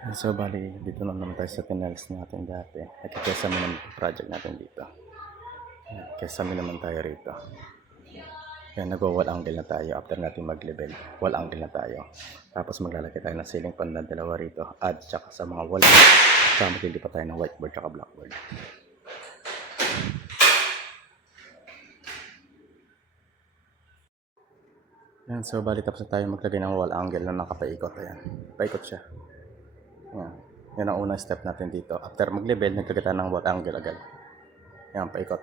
So, bali, dito na naman tayo sa tinels natin dati. At kesame naman yung project natin dito. Kesame naman tayo rito. Yan, nag-wall angle na tayo after natin mag-level. Wall angle na tayo. Tapos maglalagay tayo ng ceiling fan na dalawa rito. At saka sa mga wall. Saka maglilipat tayo ng whiteboard saka blackboard. Yan, so bali tapos na tayo maglagay ng wall angle na nakapaikot. Ayan, paikot siya. Yan. Yan ang unang step natin dito. After mag-level, naglagay tayo ng wall angle agad. Yan, paikot.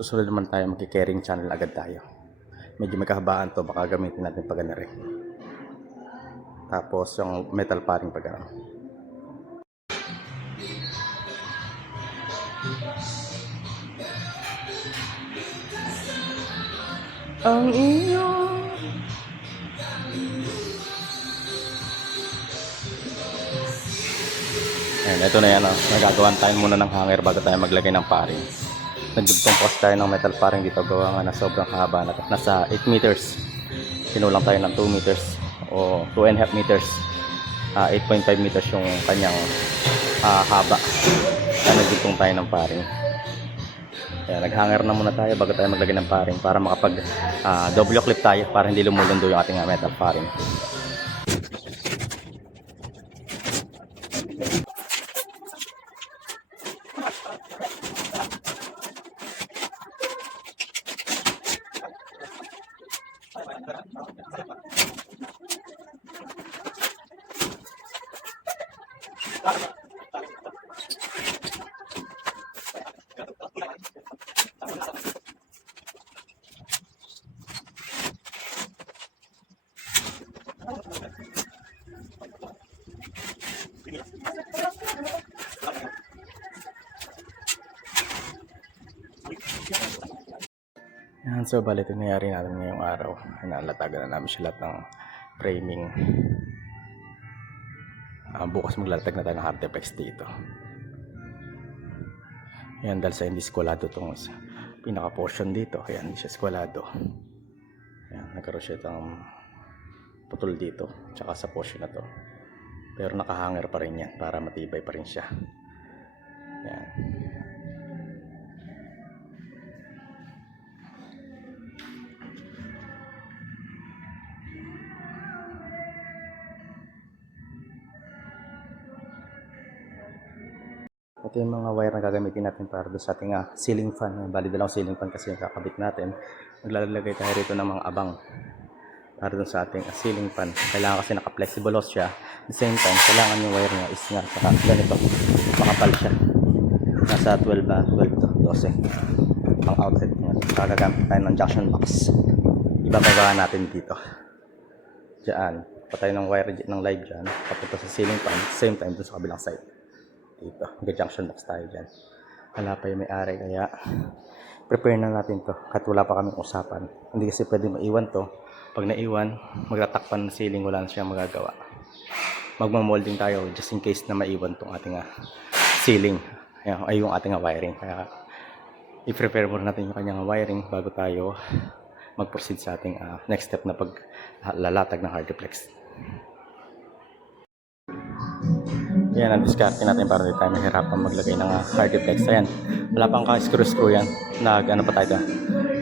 Susunod naman tayo, magki-carrying channel agad tayo. Medyo may kahabaan to, baka gamitin natin pag ano rin. Tapos yung metal paring pag ano. Ang iyong Ayan, ito na yan. Nagagawan tayo muna ng hanger bago tayo maglagay ng paring. Nagdugtong post tayo ng metal paring dito. Gawa nga na sobrang haba na to. Nasa 8 meters. Kinulang tayo ng 2 meters o 2.5 meters. 8.5 meters yung kanyang haba. Kaya nagdugtong tayo ng paring. Ayan, naghanger na muna tayo bago tayo maglagay ng paring para makapag double clip tayo para hindi lumulundo yung ating metal paring. Yan, so bali ito nangyari natin ngayong araw. Nalatagan na namin siya lahat ng framing. Bukas maglalatag na tayo ng hardteflex dito. Yan, dahil sa hindi skwalado itong pinaka portion dito, kaya hindi siya skwalado. Yan, nagkaroon siya itong putol dito tsaka sa portion na to, pero nakahanger pa rin yan para matibay pa rin siya. Yan. Ito yung mga wire na gagamitin natin para doon sa ating ceiling fan. Bali dalawang ceiling fan kasi yung kakabit natin. Maglalagay tayo rito ng mga abang para doon sa ating ceiling fan. Kailangan kasi naka-flexible hose siya. At the same time, kailangan yung wire niya is nga saka ganito, makapal siya. Nasa 12 to 12 ang outlet niya. Saka gagamit tayo ng junction box. Ibababa natin dito. Diyan, patay ng wire ng live dyan, papunta sa ceiling fan. Same time doon sa kabilang side. Dito, mag-junction box tayo dyan. Wala pa yung may-ari, kaya prepare na natin to kahit wala pa kaming usapan. Hindi kasi pwede maiwan to. Pag naiwan, magtatakpan ng ceiling, wala na siyang magagawa. Magmamolding tayo just in case na maiwan tong ating ceiling. Ayan, ay yung ating wiring. Kaya i-prepare muna natin yung kanyang wiring bago tayo mag-proceed sa ating next step na paglalatag ng hardteflex. Yan ang diskarte natin para di tayo mahirapan maglagay ng hardteflex. Ayan, wala pang ka-screw yan. Ano pa tayo,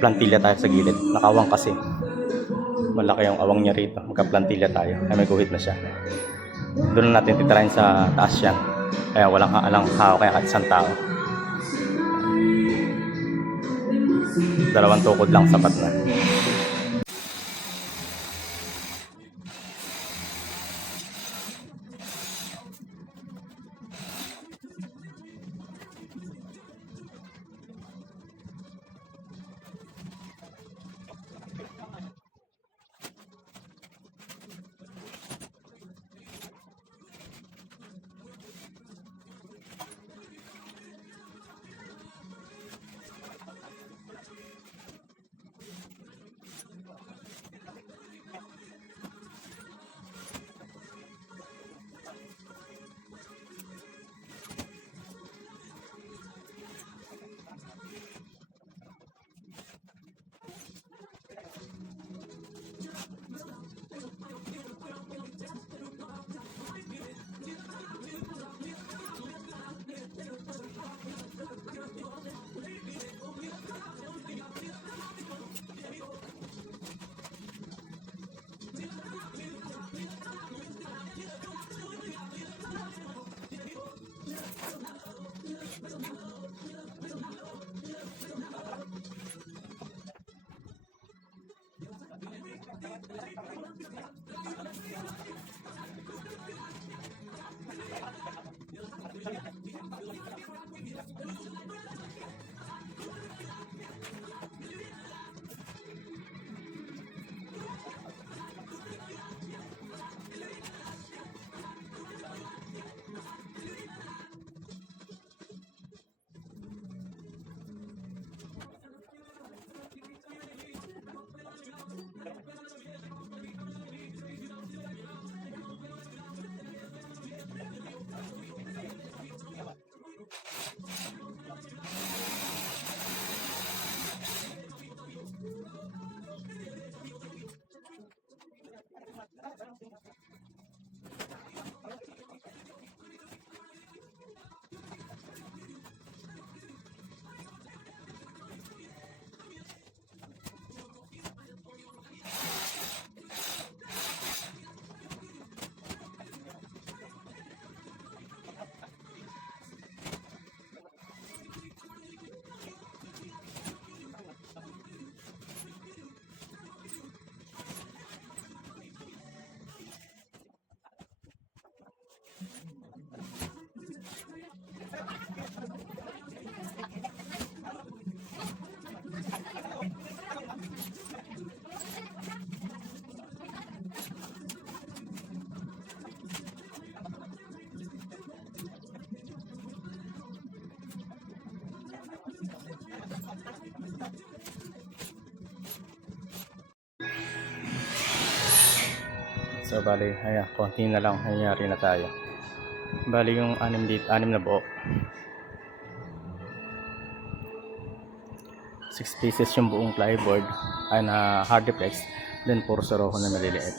plantilla tayo sa gilid. Nakawang kasi. Malaki yung awang niya rito. Magka-plantilla tayo. Ay may guhit na siya. Doon na natin titirahin sa taas yan. Kaya walang alang hao kaya kahit isang tao. Dalawang tukod lang sapat na. So bali, ayan, konti na lang, nangyari na tayo. Bali yung 6 na buo. 6 pieces yung buong plyboard ay na hardiplex, then puro soroho na maliliit.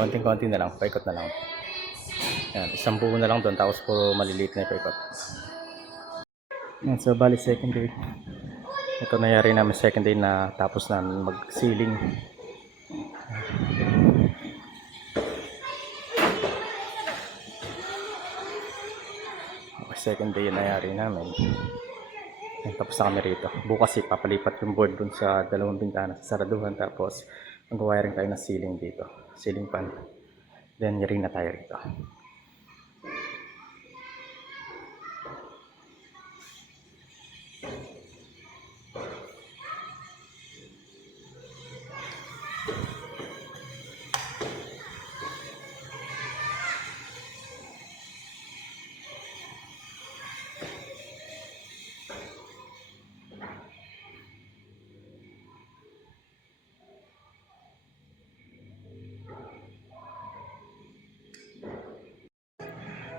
Konting-konti na lang, paikot na lang. Ayan, isang buo na lang doon, tapos puro maliliit na paikot. Ayan, so bali second day. Ito nangyari namin second day na tapos namin mag-ceiling. Second day yung nangyari namin. Ayan, tapos na kami rito. Bukas papalipat yung board dun sa dalawang bintana sa saraduhan, tapos mag-wiring tayo ng ceiling dito, ceiling fan. Then yari na tayo rito.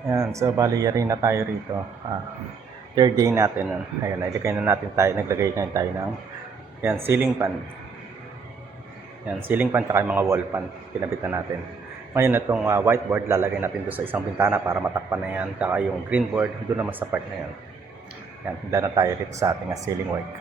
Ayan, so bali yari na tayo rito. Third day natin. Ayan, naglagay na tayo ng ayan, ceiling fan. Ayan, ceiling fan tsaka yung mga wall fan. Kinabit na natin. Ngayon itong whiteboard, lalagay natin doon sa isang bintana para matakpan na yan. Tsaka yung green board, doon naman sa part na yan. Ayan, handa na tayo rito sa ating ceiling work.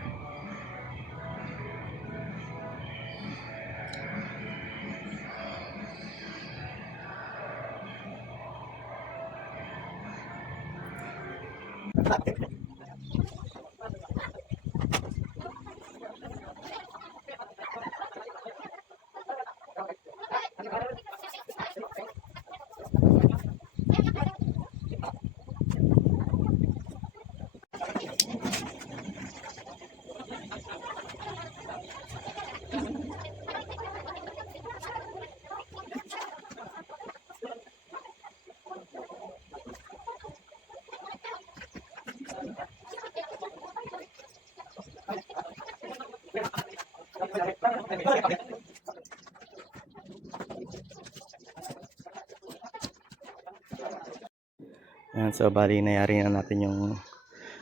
Ayan, so bali nangyari na natin yung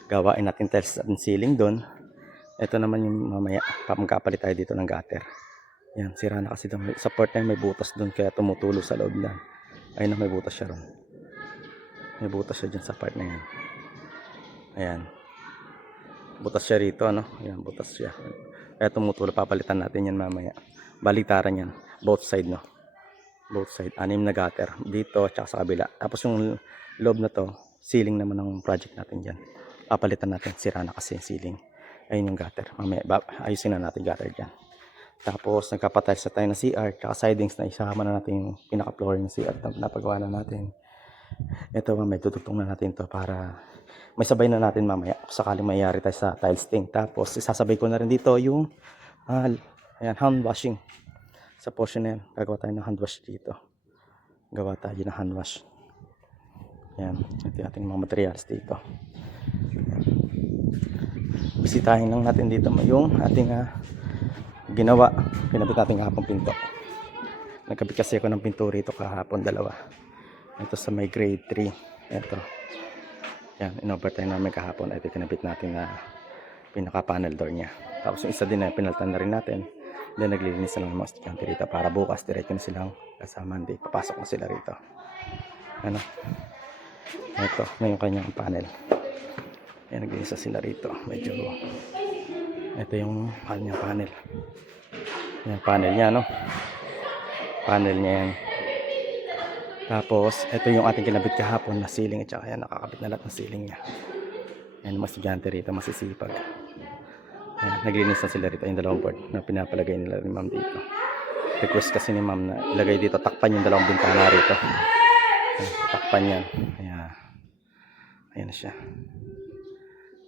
gawain natin tiles at ceiling doon. Ito naman yung mamaya, magkapalit tayo dito ng gutter. Ayan, sira na kasi doon. Sa port na yun, may butas doon kaya tumutulo sa loob na. Ayun na, may butas siya ron. May butas siya dyan sa part na yan. Ayan. Butas siya rito, ano? Ayan, butas siya. Kaya tumutulo, papalitan natin yan mamaya. Balitaran yan. Both side, no? Both side. 6 na gutter. Dito, tsaka sa kabila. Tapos yung loob na to, ceiling naman ng project natin dyan. Papalitan natin. Sira na kasi yung ceiling. Ayun yung gutter. Mamaya, ayusin na natin gutter dyan. Tapos, nagkapatiles na tayo ng CR. Tsaka sidings na isama na natin yung pinaka-floor ng CR na napagawa na natin. Ito, may tutugtong na natin to para may sabay na natin mamaya. Sakaling mayayari tayo sa tile stain. Tapos, isasabay ko na rin dito yung ayan, hand washing. Sa portion na yan, gagawa tayo ng hand wash dito. Gawa tayo ng hand wash. Ayan, ito yung ating mga materials dito. Ayan. Bisitahin lang natin dito yung ating ginawa. Pinabit natin kahapon pinto. Nagkabit kasi ako ng pinto rito kahapon, 2. Ito sa may grade 3. Ito. Yan, in-overtime namin kahapon. Ito kinabit natin na pinaka panel door niya. Tapos yung isa din na pinaltan na rin natin. Then naglilinis na lang ng mga estudyante rito para bukas diretso na silang sa Monday. Papasok na sila rito. Ano? Ito na yung kanyang panel. Ayan, naglilinis na sila rito. Medyo ito yung kanyang panel. Yung panel niya, no? Panel niya yan. Tapos, ito yung ating kinabit kahapon na ceiling. At saka yan, nakakabit na lahat ng ceiling niya. Ayan, mas estudyante rito, masisipag. Ayan, naglinis na sila rito. Yung dalawang board na pinapalagay nila ni ma'am dito. Request kasi ni ma'am na ilagay dito, takpan yung dalawang bintana rito. Ayan, takpan yan. Ayan. Ayan siya.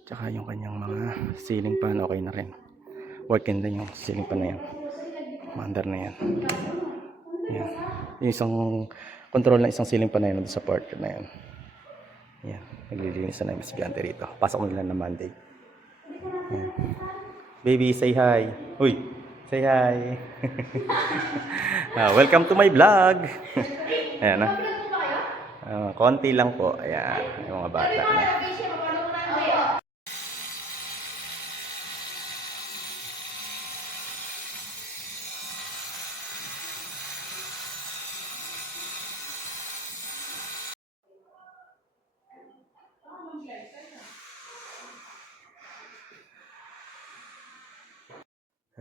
Tsaka yung kanyang mga ceiling fan, okay na rin. Working din yung ceiling fan na yan. Maandar na yan. Ayan. Yung isang control na isang ceiling fan na yan sa part na yan. Ayan. Naglilinis na yung estudyante rito. Pasok nila na Monday. Ayan. Baby, say hi. Uy, say hi. Welcome to my vlog. Ayan na. Konti lang po. Ayan. Yung mga bata na.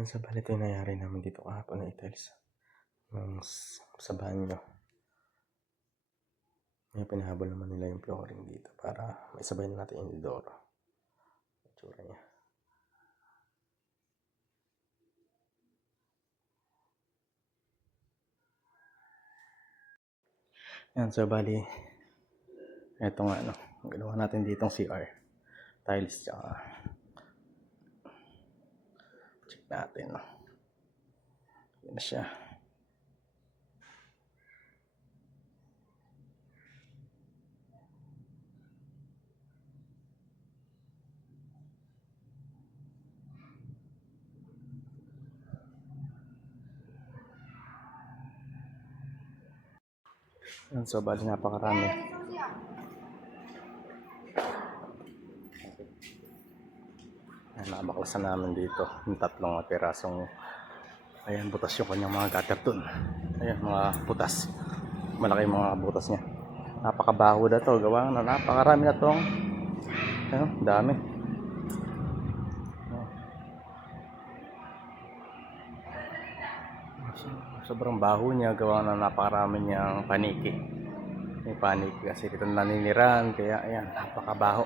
Ang sa balit ay nangyari namin dito kahapon na i-tiles sa banyo. May pinahabol naman nila yung flooring dito para maisabay na natin yung indoor. Itsura niya. Yan, so bali eto nga ano, ginawa natin ditong CR. Tiles tsaka check natin, no. Yan na siya. Yan, so bali napakarami. Yan, nabaklasan namin dito yung tatlong pirasong, ayan, butas yung kanyang mga gutter dun. Ayan, mga butas. Malaki yung mga butas niya. Napakabaho na to. Gawa na napakarami na tong. Ayan, dami. Sobrang baho niya, gawa na napakarami niyang paniki. May paniki kasi dito naninirahan, kaya ayan, napakabaho.